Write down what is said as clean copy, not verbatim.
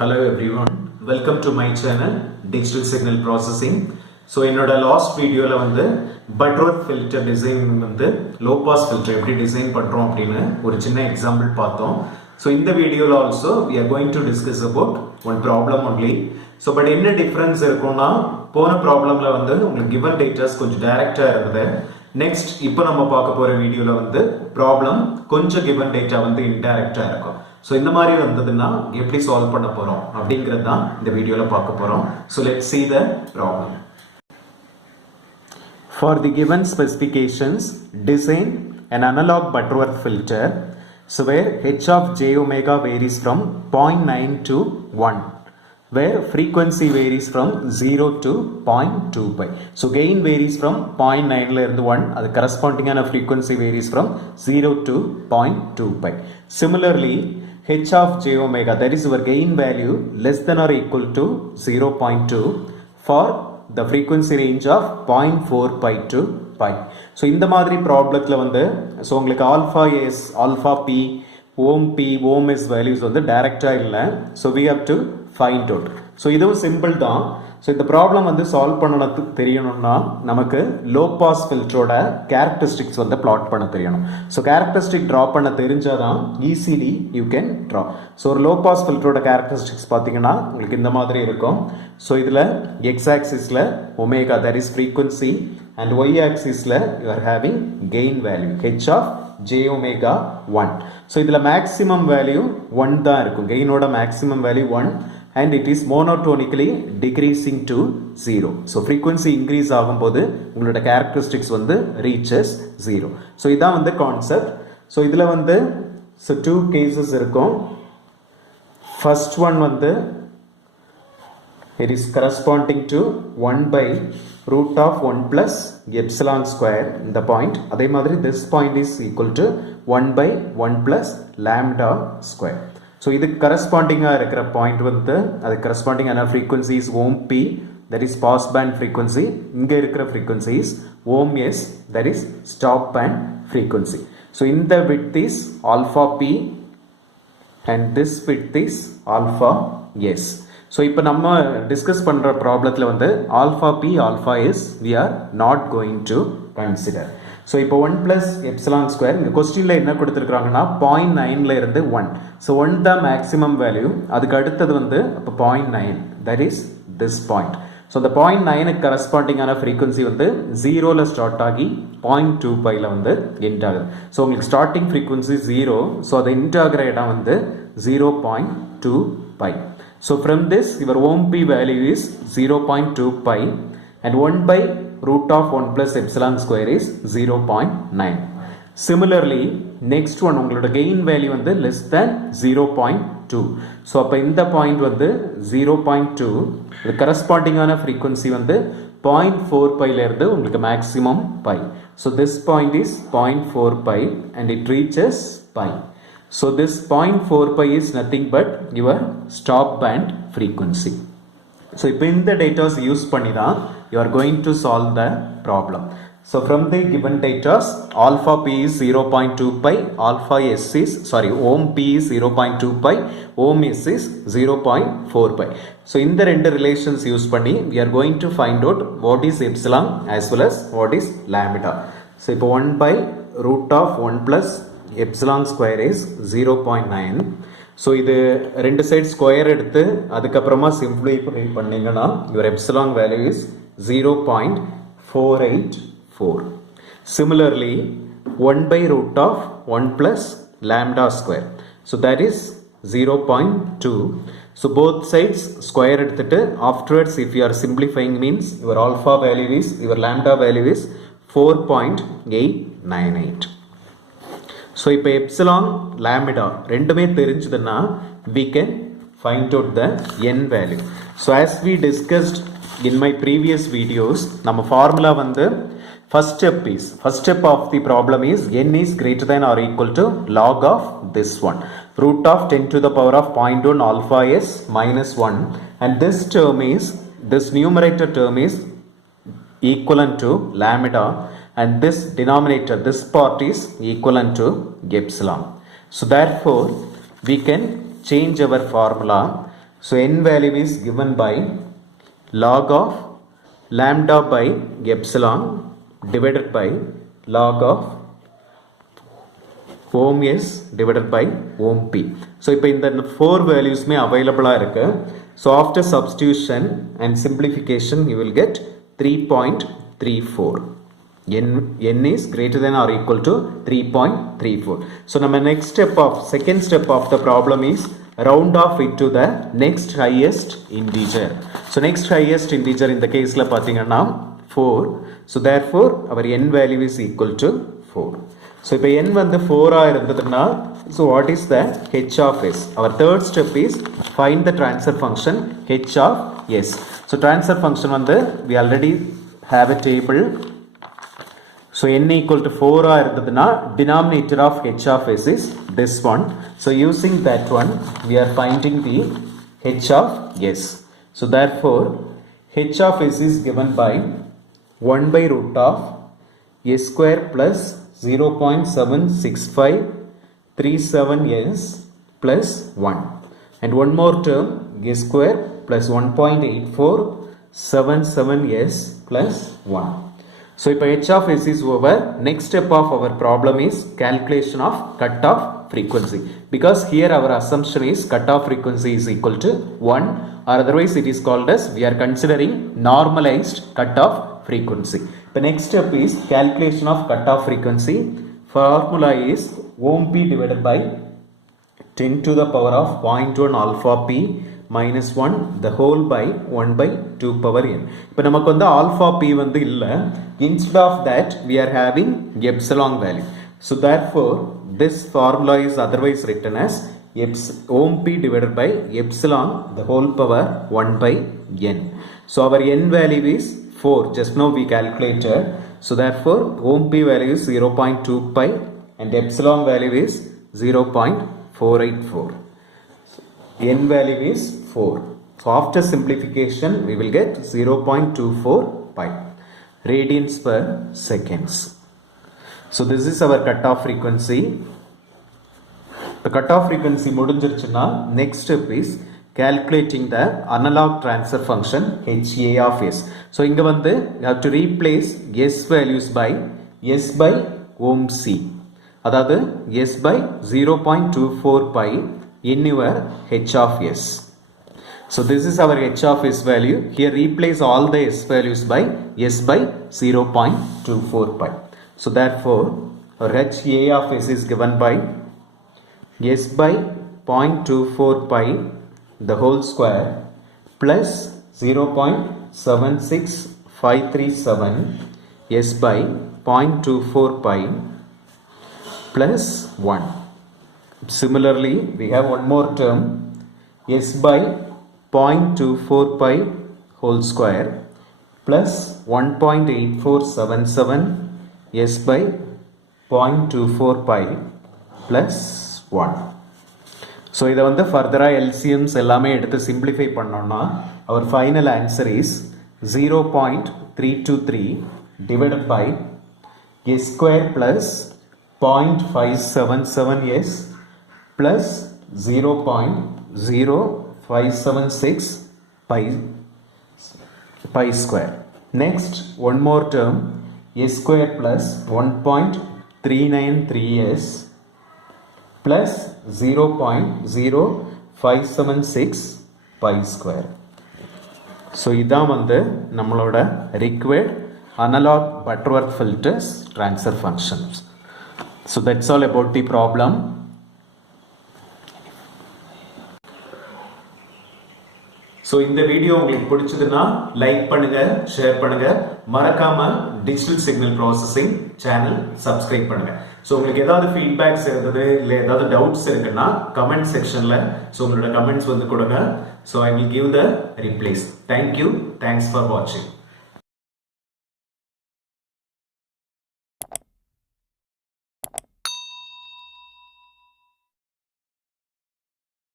Hello everyone, welcome to my channel Digital Signal Processing. So என்னோட லாஸ்ட் வீடியோல வந்து Butterworth filter design வந்து low pass filter எப்படி டிசைன் பண்றோம் அப்படினு ஒரு சின்ன எக்ஸாம்பிள் பார்த்தோம். So இந்த வீடியோல also we are going to discuss about one problem only. So but என்ன டிஃபரன்ஸ் இருக்கும்னா போன ப்ராப்ளம்ல வந்து உங்களுக்கு given data கொஞ்சம் டைரக்டா இருந்தது. நெக்ஸ்ட் இப்போ நம்ம பார்க்க போற வீடியோல வந்து ப்ராப்ளம் கொஞ்சம் given data வந்து இன்டைரக்டா இருக்கும். ஸோ இந்த மாதிரி வந்ததுன்னா எப்படி சால்வ் பண்ண போறோம் அப்படிங்கிறது தான் இந்த வீடியோல பார்க்க போறோம். So let's see the problem. For the given specifications, design an analog Butterworth filter so where h of j omega varies from 0.9 to 1, where frequency varies from 0 to 0.2 pi. So gain varies from 0.9 la irundhu 1, அது corresponding ஆன frequency varies from 0 to 0.2 pi. Similarly, h of j omega, that is our gain value, less than or equal to 0.2 for the frequency range of 0.4 pi to pi. So இந்த மாதிரி ப்ராப்ளத்தில் வந்து so உங்களுக்கு alpha s alpha p omega p omega s values வந்து டைரக்டாக இல்லை. So we have to find out. So இதுவும் simple தான். ஸோ இந்த ப்ராப்ளம் வந்து சால்வ் பண்ணணும்னு தெரியணும்னா நமக்கு லோ பாஸ் ஃபில்டரோட கேரக்டரிஸ்டிக்ஸ் வந்து பிளாட் பண்ண தெரியணும். ஸோ கேரக்டரிஸ்டிக் ட்ரா பண்ண தெரிஞ்சாதான் easily you can draw. So ஒரு லோ பாஸ் ஃபில்டரோட கேரக்டரிஸ்டிக்ஸ் பார்த்தீங்கன்னா உங்களுக்கு இந்த மாதிரி இருக்கும். ஸோ இதில் எக்ஸ் ஆக்சிஸில் omega that is frequency and y ஆக்சிஸில் you are having gain value h of j omega 1. So இதில் மேக்ஸிமம் வேல்யூ 1 தான் இருக்கும். கெயினோட maximum value 1 and it is monotonically decreasing to 0. So frequency increase ஆகும்போது உங்களோட characteristics வந்து reaches 0. So இதான் வந்து concept. So இதில் வந்து so two cases இருக்கும். First one வந்து it is corresponding to 1 by root of 1 plus epsilon square in the point. அதே மாதிரி this point is equal to 1 by 1 plus lambda square. ஸோ இது கரஸ்பாண்டிங்காக இருக்கிற பாயிண்ட் வந்து அது கரஸ்பாண்டிங்கான frequency is omega p, that is pass band frequency. இங்கே இருக்கிற frequency is omega s, that is stop band frequency. So இந்த width is alpha p and this width is alpha s. So இப்போ நம்ம discuss பண்ணுற ப்ராப்ளத்தில் வந்து alpha p alpha s we are not going to consider. So இப்போ 1 plus epsilon square இந்த கொஸ்டினில் என்ன கொடுத்துருக்காங்கன்னா 0.9 இருந்து 1. ஸோ 1 தான் மேக்ஸிமம் வேல்யூ. அதுக்கு அடுத்தது வந்து இப்போ 0.9 that is this point. So இந்த 0.9க்கு கரஸ்பாண்டிங்கான ஃப்ரீக்வன்சி வந்து 0ல் ஸ்டார்ட் ஆகி 0.2 பையில் வந்து எண்ட் ஆகுது. ஸோ உங்களுக்கு ஸ்டார்டிங் ஃப்ரீக்வன்சி 0. ஸோ அது எண்ட் ஆகிற இடம் வந்து 0.2 pi. So from this your ohm P value is 0.2 pi and 1 by root of 1 plus epsilon square is 0.9. Similarly, next one உங்களோட gain value வந்து less than 0.2. So அப்போ இந்த point வந்து 0.2. இது corresponding ஆன frequency வந்து 0.4 pi இருந்து உங்களுக்கு maximum pi. So this point is 0.4 pi and it reaches pi. So this 0.4 pi is nothing but your stop band frequency. So இப்போ இந்த data யூஸ் பண்ணி தான் you are going to solve the problem. So from the given data, alpha p is 0.2 pi, alpha s is ohm p is 0.2 pi, ohm s is 0.4 pi. So in the ரெண்டு relations use பண்ணி we are going to find out what is epsilon as well as what is lambda. So இப்போ 1 by root of 1 plus epsilon square is 0.9. ஸோ இது ரெண்டு side square எடுத்து அதுக்கப்புறமா சிம்பிளிஃபை பண்ணிங்கன்னா your epsilon value is 0.484. Similarly, 1 by root of 1 plus lambda square. So that is 0.2. So both sides square எடுத்துட்டு afterwards if you are simplifying means your alpha value is, your lambda value is 4.898. ஸோ இப்போ எப்சிலான் லாமிடா ரெண்டுமே தெரிஞ்சதுன்னா we can find out the n value. So as we discussed in my previous videos, நம்ம ஃபார்முலா வந்து first step of the problem is n is greater than or equal to log of this one, root of 10 to the power of 0.1 alpha s minus 1, and this numerator term is equivalent to lambda, and this denominator, this part is equivalent to epsilon. So therefore we can change our formula So n value is given by log of lambda by epsilon divided by log of ohm s divided by ohm p. So இப்போ இந்த 4 valuesமே available இருக்கு. So after substitution and simplification you will get 3.34. n is greater than or equal to 3.34. So நம்ம second step of the problem is round off it to the next highest integer. So next highest integer in the case la பாத்தீங்கன்னா 4. So therefore our n value is equal to 4. So இப்போ n வந்து 4 இருந்ததுன்னா so what is the h of s? Our third step is find the transfer function h of s. So transfer function வந்து we already have a table. So n equal to 4 இருந்ததுன்னா denominator of h of s is this one. So using that one we are finding the h of s. So therefore h of s is given by 1 by root of s square plus 0.76537s plus 1 and one more term s square plus 1.8477s plus 1. So if h of s is over, next step of our problem is calculation of cutoff frequency, because here our assumption is cutoff frequency is equal to 1 or otherwise it is called as we are considering normalized cutoff frequency. The next step is calculation of cutoff frequency. Formula is ohm p divided by 10 to the power of 0.1 alpha p minus 1 the whole by 1 by 2 power n. இப்போ நமக்கு வந்து alpha p வந்து இல்ல, instead of that we are having epsilon value. So therefore this formula is otherwise written as ohm p divided by epsilon the whole power 1 by n. So our n value is 4, just now we calculated. So therefore ohm p value is 0.2 pi and epsilon value is 0.484. N value is 4. So after simplification we will get 0.24 pi radians per seconds. So this is our cutoff frequency. The cutoff frequency முடிஞ்சிருச்சுன்னா next step is calculating the analog transfer function HA of s. So இங்க வந்து you have to replace s values by s by ohm c. அதாவது s by 0.24 pi in your h of s. So this is our h of s value. Here replace all the s values by s by 0.24 pi. So therefore our HA of s is given by s by 0.24 pi the whole square plus 0.76537 s by 0.24 pi plus 1. Similarly we have one more term s by 0.24 pi whole square plus 1.8477 s by 0.24 pi plus 1. So இதை வந்து ஃபர்தராக LCMs எல்லாமே எடுத்து சிம்பிளிஃபை பண்ணோம்னா our final answer is 0.323 divided by s square plus 0.577s plus 0.0576 pi square. Next one more term s square plus 1.393s plus 0.0576 pi square. So இதான் வந்து நம்மளோட required analog Butterworth filters transfer functions. So that's all about the problem. So இந்த வீடியோ உங்களுக்கு பிடிச்சதுன்னா லைக் பண்ணுங்க, ஷேர் பண்ணுங்க, மறக்காம digital signal processing channel subscribe பண்ணுங்க. ஸோ உங்களுக்கு ஏதாவது ஃபீட்பேக்ஸ் இருந்தது இல்லை ஏதாவது டவுட்ஸ் இருக்குன்னா கமெண்ட் செக்ஷன்ல ஸோ உங்களோட கமெண்ட்ஸ் வந்து கொடுங்க. So I will give the replies. Thank you, thanks for வாட்சிங்.